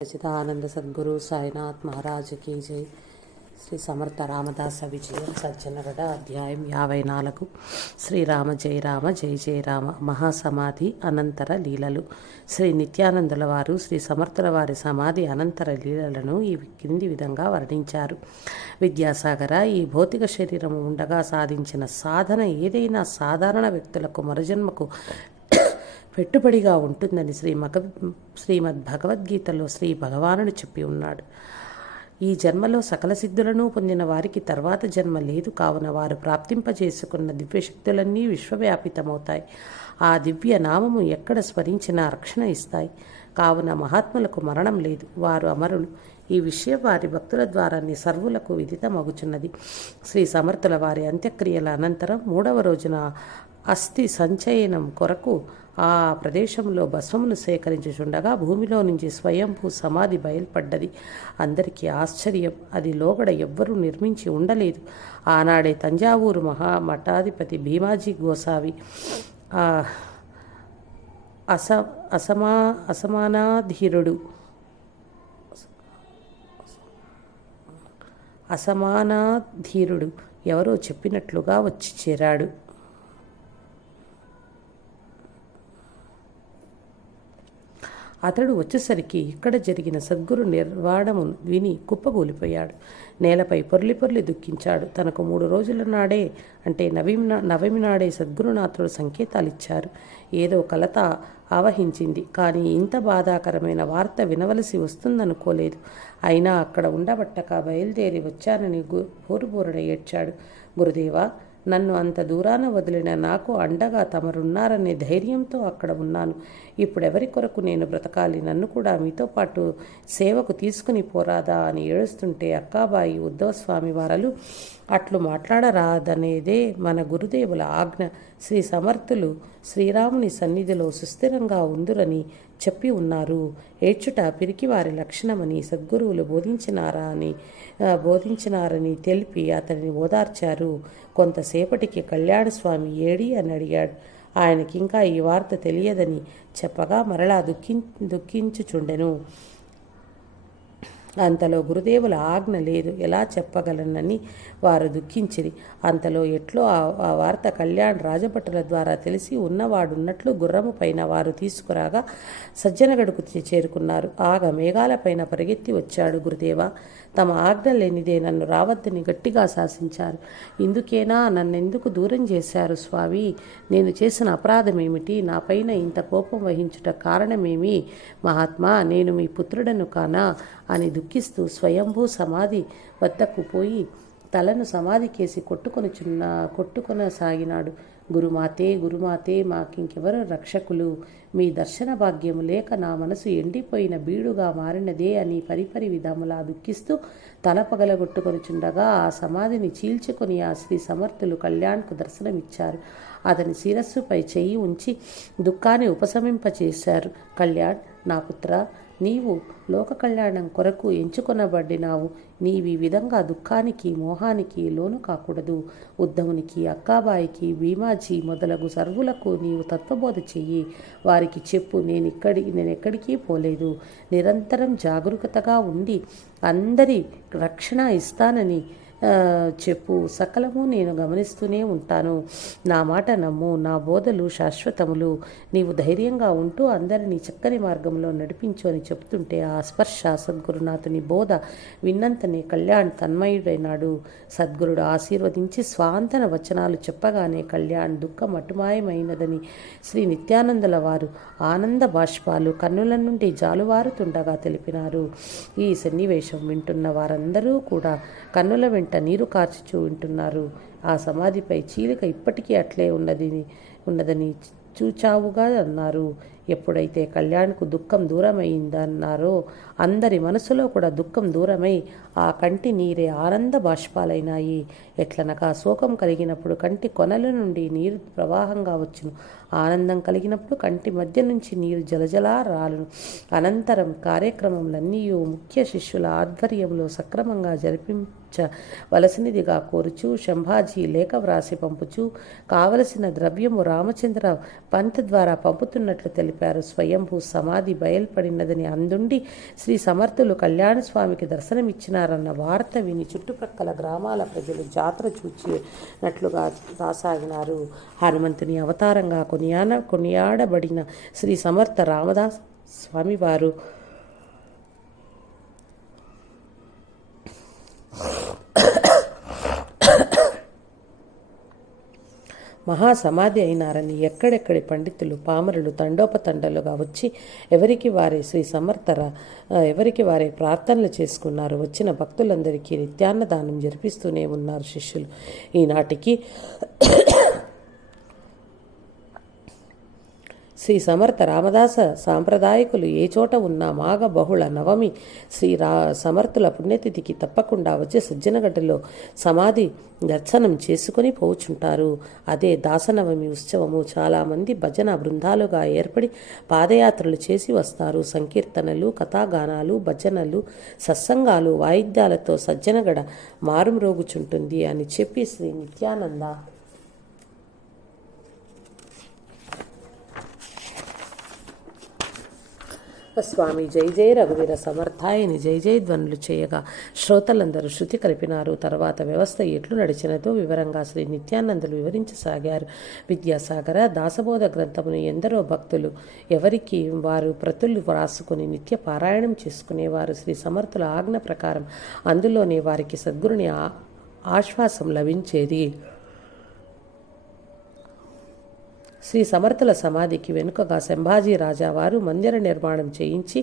Sachidananda Sadhguru Sainath Maharaj key జై. శ్రీ సమర్థ రామదాస విజయం సజ్జనగడ అధ్యాయం 54. శ్రీరామ జయ రామ జయ జయ రామ. మహాసమాధి అనంతర లీలలు. శ్రీ నిత్యానందుల వారు శ్రీ సమర్థుల వారి సమాధి అనంతర లీలలను ఈ క్రింది విధంగా వర్ణించారు. విద్యాసాగర, ఈ భౌతిక శరీరం ఉండగా సాధించిన సాధన ఏదైనా సాధారణ వ్యక్తులకు మరుజన్మకు పెట్టుబడిగా ఉంటుందని శ్రీమద్ భగవద్గీతలో శ్రీ భగవానుడు చెప్పి ఉన్నాడు. ఈ జన్మలో సకల సిద్ధులను పొందిన వారికి తర్వాత జన్మ లేదు. కావున వారు ప్రాప్తింపజేసుకున్న దివ్యశక్తులన్నీ విశ్వవ్యాపితమవుతాయి. ఆ దివ్య నామము ఎక్కడ స్మరించినా రక్షణ ఇస్తాయి. కావున మహాత్ములకు మరణం లేదు, వారు అమరులు. ఈ విషయం వారి భక్తుల ద్వారా సర్వులకు విదితమగుచున్నది. శ్రీ సమర్థుల వారి అంత్యక్రియల అనంతరం 3వ రోజున అస్థి సంచయనం కొరకు ఆ ప్రదేశంలో భస్మమును సేకరించుచుండగా భూమిలో నుంచి స్వయంభూ సమాధి బయల్పడ్డది. అందరికీ ఆశ్చర్యం. అది లోగడ ఎవ్వరూ నిర్మించి ఉండలేదు. ఆనాడే తంజావూరు మఠాధిపతి భీమాజీ గోసావి అసమానాధీరుడు ఎవరో చెప్పినట్లుగా వచ్చి చేరాడు. అతడు వచ్చేసరికి ఇక్కడ జరిగిన సద్గురు నిర్వాణము విని కుప్పగూలిపోయాడు. నేలపై పొర్లి దుఃఖించాడు. తనకు 3 రోజుల నాడే అంటే నవమి నాడే సద్గురునాథుడు సంకేతాలిచ్చారు. ఏదో కలత ఆవహించింది. కానీ ఇంత బాధాకరమైన వార్త వినవలసి వస్తుందనుకోలేదు. అయినా అక్కడ ఉండబట్టక బయలుదేరి వచ్చానని బోరుబోరున ఏడ్చాడు. గురుదేవా, నన్ను అంత దూరాన వదిలిన నాకు అండగా తమరున్నారనే ధైర్యంతో అక్కడ ఉన్నాను. ఇప్పుడెవరి కొరకు నేను బ్రతకాలి? నన్ను కూడా మీతో పాటు సేవకు తీసుకుని పోరాదా అని ఏడుస్తుంటే అక్కాబాయి ఉద్ధవస్వామి వారలు అట్లు మాట్లాడరాదనేదే మన గురుదేవుల ఆజ్ఞ. శ్రీ సమర్థులు శ్రీరాముని సన్నిధిలో సుస్థిరంగా ఉందురని చెప్పి ఉన్నారు. ఏడ్చుట పిరికివారి లక్షణమని సద్గురువులు బోధించినారని తెలిపి అతనిని ఓదార్చారు. కొంతసేపటికి కళ్యాణస్వామి ఏడి అని అడిగాడు. ఆయనకింకా ఈ వార్త తెలియదని చెప్పగా మరలా దుఃఖించుచుండెను. అంతలో గురుదేవుల ఆజ్ఞ లేదు, ఎలా చెప్పగలనని వారు దుఃఖించిరి. అంతలో ఎట్లో ఆ వార్త కళ్యాణ్ రాజభటుల ద్వారా తెలిసి ఉన్నవాడున్నట్లు గుర్రము పైన వారు తీసుకురాగా సజ్జనగడుకు చేరుకున్నారు. ఆగ మేఘాలపైన పరిగెత్తి వచ్చాడు. గురుదేవ, తమ ఆజ్ఞ లేనిదే నన్ను రావద్దని గట్టిగా శాసించారు. ఇందుకేనా నన్నెందుకు దూరం చేశారు స్వామి? నేను చేసిన అపరాధమేమిటి? నాపైన ఇంత కోపం వహించుట కారణమేమి? మహాత్మా, నేను మీ పుత్రుడను కానా అని దుఃఖిస్తూ స్వయంభూ సమాధి వద్దకు పోయి తలను సమాధికేసి కొట్టుకొనసాగినాడు. గురుమాతే, మాకింకెవరు రక్షకులు? మీ దర్శన భాగ్యము లేక నా మనసు ఎండిపోయిన బీడుగా మారినదే అని పరిపరి విధములా దుఃఖిస్తూ తల పగలగొట్టుకొనిచుండగా ఆ సమాధిని చీల్చుకొని ఆ శ్రీ సమర్థులు కళ్యాణ్కు దర్శనమిచ్చారు. అతని శిరస్సుపై చెయ్యి ఉంచి దుఃఖాన్ని ఉపశమింపచేశారు. కళ్యాణ్, నా పుత్ర, నీవు లోక కళ్యాణం కొరకు ఎంచుకొనబడినావు. నీవి విధంగా దుఃఖానికి మోహానికి లోను కాకూడదు. ఉద్ధవునికి, అక్కాబాయికి, భీమాజీ మొదలగు సర్వులకు నీవు తత్వబోధ చెయ్యి. వారికి చెప్పు, నేనెక్కడికి పోలేదు. నిరంతరం జాగరూకతగా ఉండి అందరి రక్షణ ఇస్తానని చెప్పు. సకలము నేను గమనిస్తూనే ఉంటాను. నా మాట నమ్ము. నా బోధలు శాశ్వతములు. నీవు ధైర్యంగా ఉంటూ అందరినీ చక్కని మార్గంలో నడిపించు అని చెప్తుంటే ఆ స్పర్శ సద్గురునాథుని బోధ విన్నంతనే కళ్యాణ్ తన్మయుడైనాడు. సద్గురుడు ఆశీర్వదించి స్వాంతన వచనాలు చెప్పగానే కళ్యాణ్ దుఃఖం అటుమాయమైనదని శ్రీ నిత్యానందుల వారు ఆనంద బాష్పాలు కన్నుల నుండి జాలువారుతుండగా తెలిపినారు. ఈ సన్నివేశం వింటున్న వారందరూ కూడా కన్నుల వెంట నీరు కార్చుచూ వింటున్నారు. ఆ సమాధిపై చీలిక ఇప్పటికీ అట్లే ఉన్నదని చూచావుగా అన్నారు. ఎప్పుడైతే కళ్యాణ్కు దుఃఖం దూరమైందన్నారో అందరి మనసులో కూడా దుఃఖం దూరమై ఆ కంటి నీరే ఆనంద బాష్పాలైనాయి. ఎట్లనగా శోకం కలిగినప్పుడు కంటి కొనల నుండి నీరు ప్రవాహంగా వచ్చును. ఆనందం కలిగినప్పుడు కంటి మధ్య నుంచి నీరు జలజలా రాలును. అనంతరం కార్యక్రమములన్నీ ముఖ్య శిష్యుల ఆధ్వర్యంలో సక్రమంగా జరిపించవలసినదిగా కోరుచు శంభాజీ లేఖ వ్రాసి పంపుచు కావలసిన ద్రవ్యము రామచంద్ర పంత్ ద్వారా పంపుతున్నట్లు తెలిపారు. తెలిపారు. స్వయంభూ సమాధి బయల్పడినదని అందుండి శ్రీ సమర్థులు కళ్యాణస్వామికి దర్శనమిచ్చినారన్న వార్త విని చుట్టుప్రక్కల గ్రామాల ప్రజలు జాతర చూచినట్లుగా రాసాగినారు. హనుమంతుని అవతారంగా కొనియాడబడిన శ్రీ సమర్థ రామదాస్ స్వామివారు మహాసమాధి అయినారని ఎక్కడెక్కడి పండితులు పామరులు తండోపతండలుగా వచ్చి ఎవరికి వారే ప్రార్థనలు చేసుకున్నారు. వచ్చిన భక్తులందరికీ నిత్యాన్నదానం జరిపిస్తూనే ఉన్నారు శిష్యులు. ఈనాటికి శ్రీ సమర్థ రామదాస సాంప్రదాయకులు ఏ చోట ఉన్న మాఘ బహుళ నవమి సమర్థుల పుణ్యతిథికి తప్పకుండా వచ్చి సజ్జనగడ్డలో సమాధి దర్శనం చేసుకుని పోచుంటారు. అదే దాసనవమి ఉత్సవము. చాలామంది భజన బృందాలుగా ఏర్పడి పాదయాత్రలు చేసి వస్తారు. సంకీర్తనలు, కథాగానాలు, భజనలు, సత్సంగాలు, వాయిద్యాలతో సజ్జనగడ మారుమ్రోగుచుంటుంది అని చెప్పి శ్రీ నిత్యానంద స్వామి జై జయ రఘువీర సమర్థాయని జై జయధ్వనులు చేయగా శ్రోతలందరూ శృతి కలిపినారు. తర్వాత వ్యవస్థ ఎట్లు నడిచినదో వివరంగా శ్రీ నిత్యానందులు వివరించసాగారు. విద్యాసాగర దాసబోధ గ్రంథమును ఎందరో భక్తులు ఎవరికి వారు ప్రతులు వ్రాసుకుని నిత్య పారాయణం చేసుకునేవారు. శ్రీ సమర్థుల ఆజ్ఞ ప్రకారం అందులోనే వారికి సద్గురుని ఆశ్వాసం లభించేది. శ్రీ సమర్థుల సమాధికి వెనుకగా సంభాజీ రాజావారు మందిర నిర్మాణం చేయించి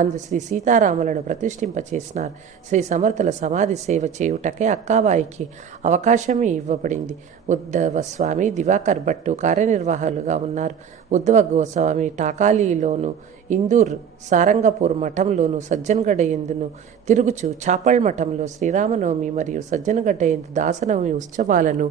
అందు శ్రీ సీతారాములను ప్రతిష్ఠింపచేసినారు. శ్రీ సమర్థుల సమాధి సేవ చేయుటకే అక్కాబాయికి అవకాశం ఇవ్వబడింది. ఉద్ధవ స్వామి, దివాకర్ భట్టు కార్యనిర్వాహకులుగా ఉన్నారు. ఉద్ధవ గోస్వామి టాకాలీలోను, ఇందూర్ సారంగపూర్ మఠంలోను, సజ్జనగడ్డ ఎందును తిరుగుచు చాపల్ మఠంలో శ్రీరామనవమి మరియు సజ్జనగడ్డ ఎందు దాసనవమి ఉత్సవాలను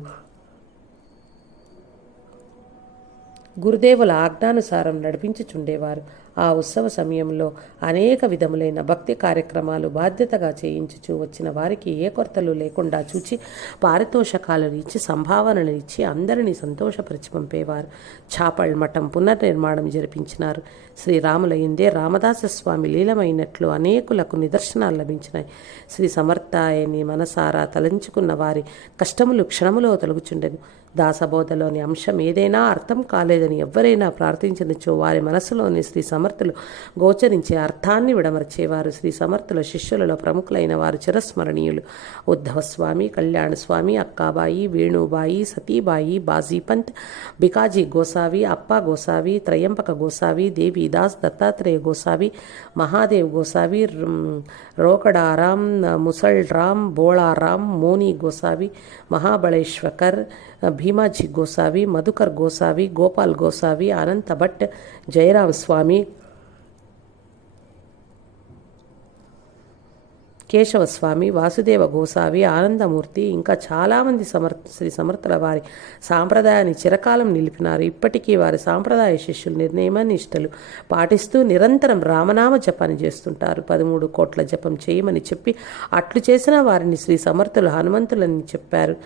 గురుదేవుల ఆజ్ఞానుసారం నడిపించుచుండేవారు. ఆ ఉత్సవ సమయంలో అనేక విధములైన భక్తి కార్యక్రమాలు బాధ్యతగా చేయించుచూ వచ్చిన వారికి ఏ కొరతలు లేకుండా చూచి పారితోషకాలను ఇచ్చి సంభావనలు ఇచ్చి అందరినీ సంతోషపరిచి పంపేవారు. చాపల్ మఠం పునర్నిర్మాణం జరిపించినారు. శ్రీరాముల ఎందే రామదాస స్వామి లీలమైనట్లు అనేకులకు నిదర్శనాలు లభించినాయి. శ్రీ సమర్థాయని మనసారా తలంచుకున్న వారి కష్టములు క్షణములో తొలగుచుండెను. దాసబోధలోని అంశం ఏదైనా అర్థం కాలేదని ఎవరైనా ప్రార్థించినచో వారి మనసులోని శ్రీ సమర్థులు గోచరించే అర్థాన్ని విడమర్చేవారు. శ్రీ సమర్థుల శిష్యులలో ప్రముఖులైన వారు చిరస్మరణీయులు. ఉద్ధవస్వామి, కళ్యాణస్వామి, అక్కాబాయి, వేణుబాయి, సతీబాయి, బాజీపంత్, బికాజీ గోసావి, అప్పా గోసావి, త్రయంబక గోసావి, దేవీదాస్, దత్తాత్రేయ గోసావి, మహాదేవ్ గోసావి, రోకడారాం, ముసల్రామ్, బోళారాం, మోని గోసావి, మహాబళేశ్వకర్, భీమాజీ గోసావి, మధుకర్ గోసావి, గోపాల్ గోసావి, అనంత భట్, జయరామ స్వామి, కేశవస్వామి, వాసుదేవ గోసావి, ఆనందమూర్తి ఇంకా చాలామంది శ్రీ సమర్థుల వారి సాంప్రదాయాన్ని చిరకాలం నిలిపినారు. ఇప్పటికీ వారి సాంప్రదాయ శిష్యులు నిర్ణయనిష్టలు పాటిస్తూ నిరంతరం రామనామ జపాన్ని చేస్తుంటారు. 13 కోట్ల జపం చేయమని చెప్పి అట్లు చేసిన వారిని శ్రీ సమర్థులు హనుమంతులని చెప్పారు.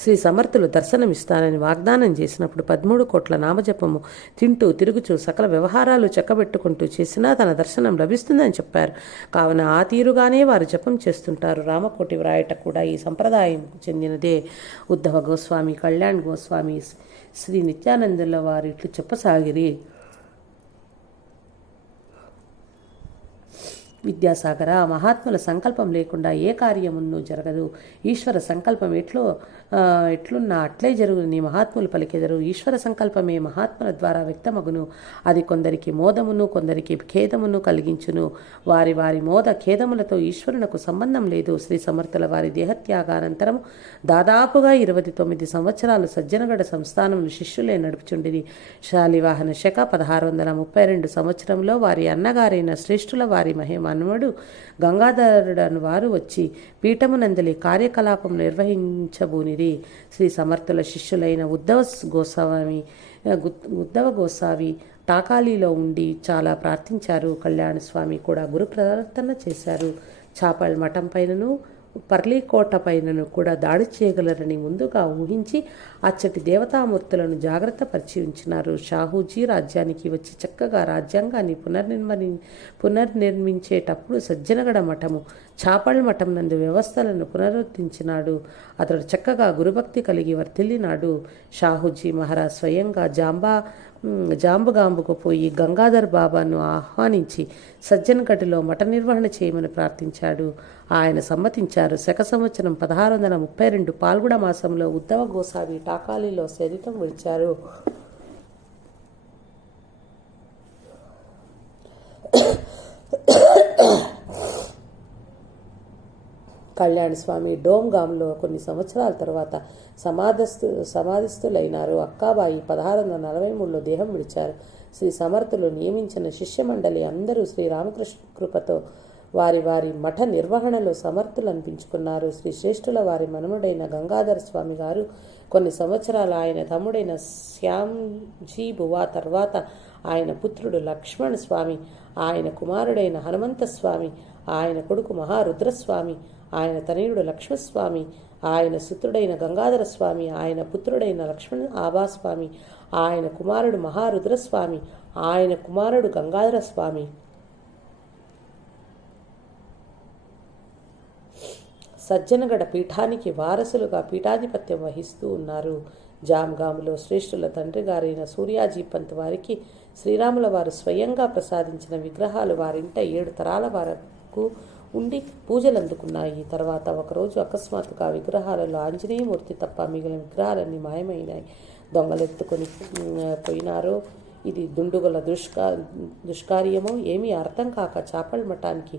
శ్రీ సమర్థులు దర్శనమిస్తానని వాగ్దానం చేసినప్పుడు 13 కోట్ల నామజపము తింటూ తిరుగుచూ సకల వ్యవహారాలు చక్కబెట్టుకుంటూ చేసినా తన దర్శనం లభిస్తుందని చెప్పారు. కావున ఆ తీరుగానే వారు జపం చేస్తుంటారు. రామకోటి వ్రాయట కూడా ఈ సంప్రదాయంకు చెందినదే. ఉద్ధవ గోస్వామి, కళ్యాణ్ గోస్వామి, శ్రీ నిత్యానందుల వారు ఇట్లు చెప్పసాగిరి. విద్యాసాగర, మహాత్ముల సంకల్పం లేకుండా ఏ కార్యమును జరగదు. ఈశ్వర సంకల్పం ఎట్లున్నా అట్లే జరుగుని మహాత్ములు పలికెదరు. ఈశ్వర సంకల్పమే మహాత్ముల ద్వారా వ్యక్తమగును. అది కొందరికి మోదమును, కొందరికి ఖేదమును కలిగించును. వారి వారి మోద ఖేదములతో ఈశ్వరునకు సంబంధం లేదు. శ్రీ సమర్థుల వారి దేహత్యాగానంతరము దాదాపుగా 29 సంవత్సరాలు సజ్జనగడ సంస్థానమును శిష్యులే నడుపుచుండిరి. శాలివాహన శక 1632 సంవత్సరంలో వారి అన్నగారైన శ్రేష్ఠుల వారి మనుమడు గంగాధరుడను వారు వచ్చి పీఠమునందలి కార్యకలాపం నిర్వహించబూనిరి. శ్రీ సమర్థుల శిష్యులైన ఉద్ధవ గోసావి టాకాలీలో ఉండి చాలా ప్రార్థించారు. కళ్యాణస్వామి కూడా గురు ప్రార్థన చేశారు. చాపల్ మఠం పైనను పర్లీకోట పైనను కూడా దాడి చేయగలరని ముందుగా ఊహించి అచ్చటి దేవతామూర్తులను జాగ్రత్త పరిచి ఉంచినారు. షాహూజీ రాజ్యానికి వచ్చి చక్కగా రాజ్యాంగాన్ని పునర్నిర్మించేటప్పుడు సజ్జనగడ మఠము, చాపల్ మఠం నందు వ్యవస్థలను పునరుద్ధరించినాడు. అతడు చక్కగా గురుభక్తి కలిగి వర్ధిల్లినాడు. షాహూజీ మహారాజ్ స్వయంగా జాంబుగాంబుకు పోయి గంగాధర్ బాబాను ఆహ్వానించి సజ్జన్గఢ్లో మఠ నిర్వహణ చేయమని ప్రార్థించాడు. ఆయన సమ్మతించారు. శక సంవత్సరం 1632 పాల్గొడ మాసంలో ఉద్ధవ గోసావి టాకాలిలో శరీరం విడిచారు. కళ్యాణ స్వామి డోమ్గామ్లో కొన్ని సంవత్సరాల తర్వాత సమాధిస్థులైనారు. అక్కాబాయి 1643లో దేహం విడిచారు. శ్రీ సమర్థులు నియమించిన శిష్య మండలి అందరూ శ్రీరామకృష్ణ కృపతో వారి వారి మఠ నిర్వహణలో సమర్థులు అనిపించుకున్నారు. శ్రీ శ్రేష్ఠుల వారి మనుమడైన గంగాధర స్వామి గారు కొన్ని సంవత్సరాలు ఆయన తమ్ముడైన శ్యాంజీ బువా తర్వాత ఆయన పుత్రుడు లక్ష్మణ స్వామి, ఆయన కుమారుడైన హనుమంత స్వామి, ఆయన కొడుకు మహారుద్రస్వామి, ఆయన తనయుడు లక్ష్మణస్వామి, ఆయన సుతుడైన గంగాధర స్వామి, ఆయన పుత్రుడైన లక్ష్మణ ఆబాస్వామి, ఆయన కుమారుడు మహారుద్రస్వామి, ఆయన కుమారుడు గంగాధర స్వామి సజ్జనగడ పీఠానికి వారసులుగా పీఠాధిపత్యం వహిస్తూ ఉన్నారు. జామ్గాములో శ్రేష్ఠుల తండ్రి గారైన సూర్యాజీ పంత్ వారికి శ్రీరాముల వారు స్వయంగా ప్రసాదించిన విగ్రహాలు వారింట 7 తరాల వరకు ఉండి పూజలు అందుకున్నాయి. తర్వాత ఒకరోజు అకస్మాత్తుగా విగ్రహాలలో ఆంజనేయమూర్తి తప్ప మిగిలిన విగ్రహాలన్నీ మాయమైనాయి. దొంగలెత్తుకొని పోయినారో ఇది దుండుగల దుష్కార్యమో ఏమీ అర్థం కాక చాపల్ మఠానికి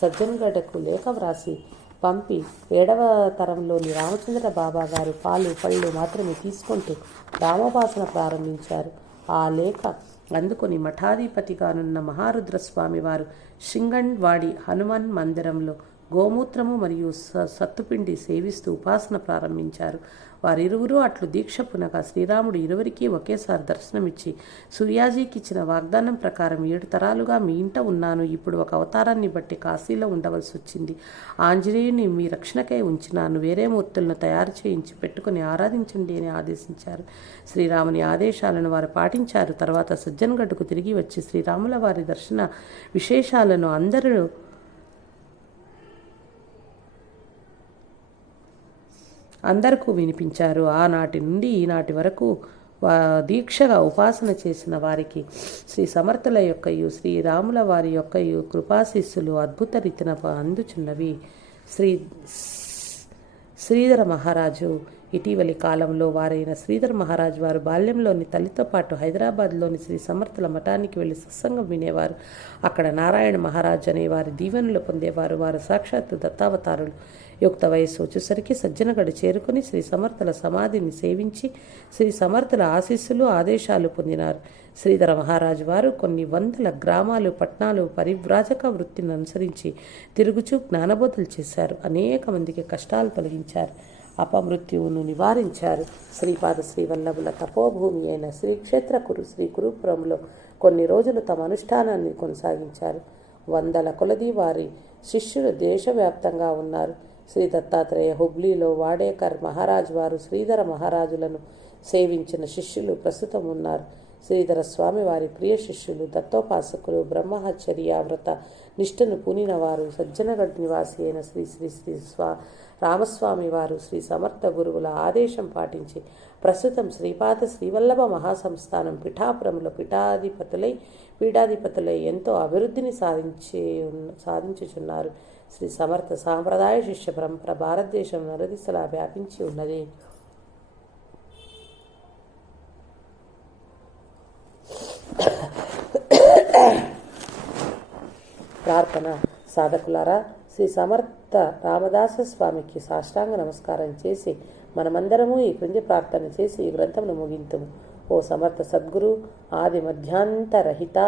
సజ్జన్గఢకు లేఖ వ్రాసి పంపి 7వ తరంలోని రామచంద్ర బాబా గారు పాలు పళ్ళు మాత్రమే తీసుకుంటూ రామోపాసన ప్రారంభించారు. ఆ లేఖ అందుకొని మఠాధిపతిగానున్న మహారుద్రస్వామి వారు శింగండ్వాడి హనుమాన్ మందిరంలో గోమూత్రము మరియు సత్తుపిండి సేవిస్తూ ఉపాసన ప్రారంభించారు. వారిరువురూ అట్లు దీక్ష పునగా శ్రీరాముడు ఇరువురికి ఒకేసారి దర్శనమిచ్చి సూర్యాజీకి ఇచ్చిన వాగ్దానం ప్రకారం 7 తరాలుగా మీ ఇంట ఉన్నాను. ఇప్పుడు ఒక అవతారాన్ని బట్టి కాశీలో ఉండవలసి వచ్చింది. ఆంజనేయుని మీ రక్షణకై ఉంచినాను. వేరే మూర్తులను తయారు చేయించి పెట్టుకుని ఆరాధించండి అని ఆదేశించారు. శ్రీరాముని ఆదేశాలను వారు పాటించారు. తర్వాత సజ్జన్గఢ్కు తిరిగి వచ్చి శ్రీరాముల వారి దర్శన విశేషాలను అందరికీ వినిపించారు. ఆనాటి నుండి ఈనాటి వరకు దీక్షగా ఉపాసన చేసిన వారికి శ్రీ సమర్థుల యొక్కయు శ్రీరాముల వారి యొక్కయు కృపాశిస్సులు అద్భుత రీతిన అందుచున్నవి. శ్రీధర మహారాజు ఇటీవలి కాలంలో వారైన శ్రీధర్ మహారాజ్ వారు బాల్యంలోని తల్లితో పాటు హైదరాబాద్లోని శ్రీ సమర్థుల మఠానికి వెళ్లి సత్సంగం వినేవారు. అక్కడ నారాయణ మహారాజ్ అనే వారి దీవెనలు పొందేవారు. వారు సాక్షాత్తు దత్తావతారులు. యుక్త వయస్సు వచ్చేసరికి సజ్జనగఢ్ చేరుకుని శ్రీ సమర్థుల సమాధిని సేవించి శ్రీ సమర్థుల ఆశీస్సులు ఆదేశాలు పొందినారు. శ్రీధర మహారాజు వారు కొన్ని వందల గ్రామాలు పట్టణాలు పరివ్రాజక వృత్తిని అనుసరించి తిరుగుచూ జ్ఞానబోధలు చేశారు. అనేక మందికి కష్టాలు తొలగించారు. అపమృత్యువును నివారించారు. శ్రీపాద శ్రీవల్లభుల తపోభూమి అయిన శ్రీక్షేత్ర శ్రీ కురుపురంలో కొన్ని రోజులు తమ అనుష్ఠానాన్ని కొనసాగించారు. వందల కొలది వారి శిష్యులు దేశవ్యాప్తంగా ఉన్నారు. శ్రీ దత్తాత్రేయ హుబ్లీలో వాడేకర్ మహారాజ్ వారు శ్రీధర మహారాజులను సేవించిన శిష్యులు ప్రస్తుతం ఉన్నారు. శ్రీధర స్వామి వారి ప్రియ శిష్యులు, దత్తోపాసకులు, బ్రహ్మచర్య వ్రత నిష్ఠను పూనిన వారు, సజ్జనగఢ్ నివాసి అయిన శ్రీ శ్రీ శ్రీ రామస్వామి వారు శ్రీ సమర్థ గురువుల ఆదేశం పాటించి ప్రస్తుతం శ్రీపాద శ్రీవల్లభ మహాసంస్థానం పిఠాపురంలో పీఠాధిపతులై ఎంతో అభివృద్ధిని సాధించుచున్నారు. శ్రీ సమర్థ సాంప్రదాయ శిష్య పరంపర భారతదేశం నలుదిశలా వ్యాపించి ఉన్నది. ప్రార్థన. సాధకులారా, శ్రీ సమర్థ రామదాస స్వామికి సాష్టాంగ నమస్కారం చేసి మనమందరము ఈ క్రింది ప్రార్థన చేసి ఈ గ్రంథమును ముగింతుము. ఓ సమర్థ సద్గురు, ఆది మధ్యాంతరహిత,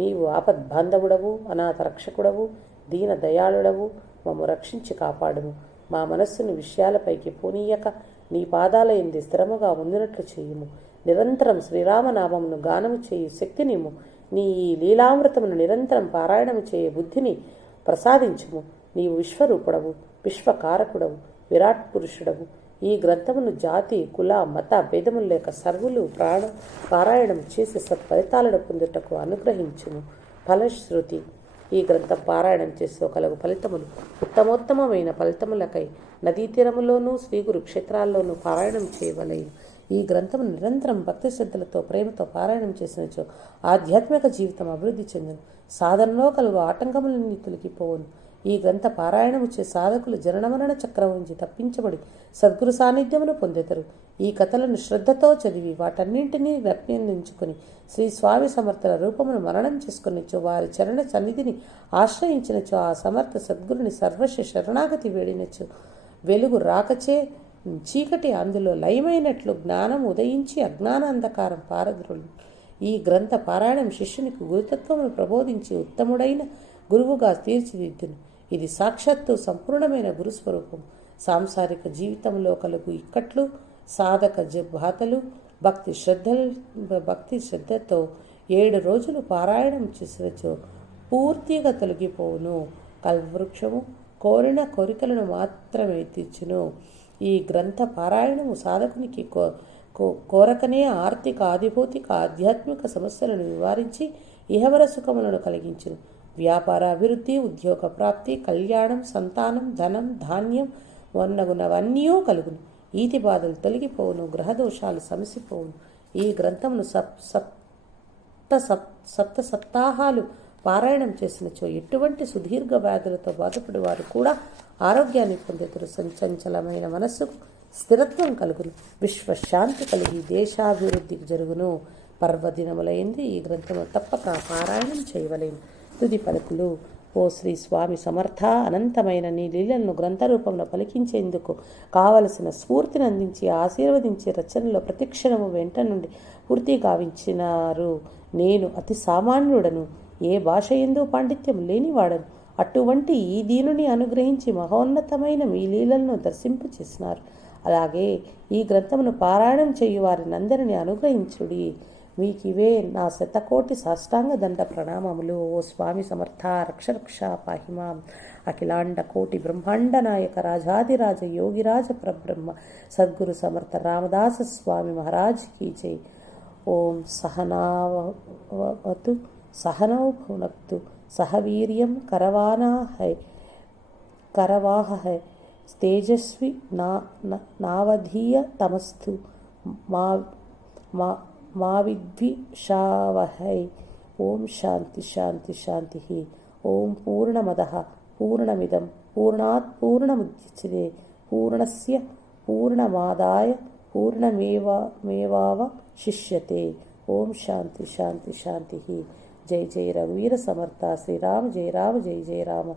నీవు ఆపద్బాంధవుడవు, అనాథ రక్షకుడవు, దీన దయాళుడవు, మమ్ము రక్షించి కాపాడుము. మా మనస్సును విషయాలపైకి పోనీయక నీ పాదాల యందు స్థిరముగా ఉండినట్లు చేయుము. నిరంతరం శ్రీరామనామమును గానము చేయు శక్తినిమ్ము. నీ ఈ లీలామృతమును నిరంతరం పారాయణము చేయ బుద్ధిని ప్రసాదించుము. నీవు విశ్వరూపుడవు, విశ్వకారకుడవు, విరాట్ పురుషుడవు. ఈ గ్రంథమును జాతి, కుల, మత భేదములు లేక సర్వులు పారాయణం చేసి సత్ఫలితాలను పొందుటకు అనుగ్రహించుము. ఫలశ్రుతి: ఈ గ్రంథం పారాయణం చేసే కలుగు ఫలితములు ఉత్తమోత్తమైన ఫలితములకై నదీ తీరములోనూ శ్రీగురు క్షేత్రాల్లోనూ పారాయణం చేయవలెను. ఈ గ్రంథము నిరంతరం భక్తి శ్రద్ధలతో ప్రేమతో పారాయణం చేసినచో ఆధ్యాత్మిక జీవితం అభివృద్ధి చెందును. సాధనలో కలుగు ఆటంకములన్నీ తొలగిపోవును. ఈ గ్రంథ పారాయణము చే సాధకులు జననమరణ చక్రం నుంచి తప్పించబడి సద్గురు సాన్నిధ్యమును పొందెదరు. ఈ కథలను శ్రద్ధతో చదివి వాటన్నింటినీ జ్ఞప్తించుకుని శ్రీ స్వామి సమర్థుల రూపమును మరణం చేసుకునిచో, వారి చరణ సన్నిధిని ఆశ్రయించినచో, ఆ సమర్థ సద్గురుని సర్వస్వ శరణాగతి వేడినచో వెలుగు రాకచే చీకటి అందులో లయమైనట్లు జ్ఞానం ఉదయించి అజ్ఞాన అంధకారం పారద్రోలు. ఈ గ్రంథ పారాయణం శిష్యునికి గురుతత్వమును ప్రబోధించి ఉత్తముడైన గురువుగా తీర్చిదిద్దును. ఇది సాక్షాత్తు సంపూర్ణమైన గురుస్వరూపం. సాంసారిక జీవితంలో కలుగు ఇక్కట్లు, సాధక బాధలు భక్తి శ్రద్ధతో 7 రోజులు పారాయణం చేసినచో పూర్తిగా తొలగిపోవును. కల్వవృక్షము కోరిన కోరికలను మాత్రమే తీర్చును. ఈ గ్రంథ పారాయణము సాధకునికి కోరకనే ఆర్థిక, ఆధిభౌతిక, ఆధ్యాత్మిక సమస్యలను నివారించి ఇహవర సుఖములను కలిగించును. వ్యాపార అభివృద్ధి, ఉద్యోగ ప్రాప్తి, కళ్యాణం, సంతానం, ధనం, ధాన్యం మొన్నగునవన్నీ కలుగును. ఈతి బాధలు తొలగిపోవును. గ్రహదోషాలు సమసిపోవును. ఈ గ్రంథమును సప్త సప్తాహాలు పారాయణం చేసినచో ఎటువంటి సుదీర్ఘ వ్యాధులతో బాధపడి వారు కూడా ఆరోగ్యాన్ని పొందుతారు. సంచంచలమైన మనస్సుకు స్థిరత్వం కలుగును. విశ్వశాంతి కలిగి దేశాభివృద్ధికి జరుగును. పర్వదినములైంది ఈ గ్రంథము తప్పక పారాయణం చేయవలేను. తుది పలుకులు: ఓ శ్రీ స్వామి సమర్థ, అనంతమైన నీ లీలలను గ్రంథరూపంలో పలికించేందుకు కావలసిన స్ఫూర్తిని అందించి ఆశీర్వదించి రచనలో ప్రతిక్షణము వెంట నుండి పూర్తి గావించినారు. నేను అతి సామాన్యుడను, ఏ భాష ఎందు పాండిత్యం లేనివాడను. అటువంటి ఈ దీనుని అనుగ్రహించి మహోన్నతమైన మీ లీలలను దర్శింపు చేసినారు. అలాగే ఈ గ్రంథమును పారాయణం చేయు వారిని అందరినీ అనుగ్రహించుడి. మీకివే నా శతకోటి సాష్టాంగ దండ ప్రణామములు. ఓ స్వామి సమర్థ, రక్షరక్ష పాహిమాం. అఖిలాండ కోటి బ్రహ్మాండ నాయక రాజాదిరాజ యోగిరాజ పరబ్రహ్మ సద్గురు సమర్థ రామదాస స్వామి మహారాజ్ కీ జై. ఓం సహనావతు సహనౌ భునక్తు సహవీర్యం కరవాహై తేజస్వి నావధీయ తమస్తు మా విద్విషావహై. ఓం శాంతి శాంతి శాంతి. ఓం పూర్ణమదః పూర్ణమిదం పూర్ణాత్ పూర్ణముద్యతే పూర్ణస్య పూర్ణమాదాయ పూర్ణమేవావశిష్యతే. ఓం శాంతి శాంతి శాంతి. జై జై రఘువీర సమర్థ శ్రీరామ జయ రామ జయ జయ రామ.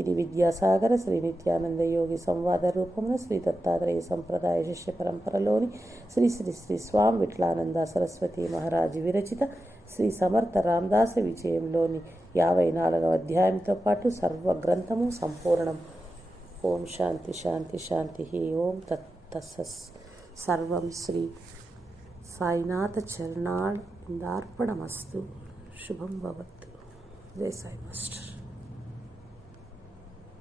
ఇది విద్యాసాగర శ్రీ నిత్యానంద యోగి సంవాద రూపమున శ్రీ దత్తాత్రేయ సంప్రదాయ శిష్య పరంపరలోని శ్రీ శ్రీ శ్రీ స్వామి విఠలానంద సరస్వతి మహారాజు విరచిత శ్రీ సమర్థ రామదాస విజయంలోని 54వ అధ్యాయంతో పాటు సర్వగ్రంథము సంపూర్ణం. ఓం శాంతి శాంతి శాంతి. ఓం తత్సత్. సర్వం శ్రీ సాయినాథ చరణార్పణమస్తు. శుభం భవతు. జై సాయి మాస్టర్.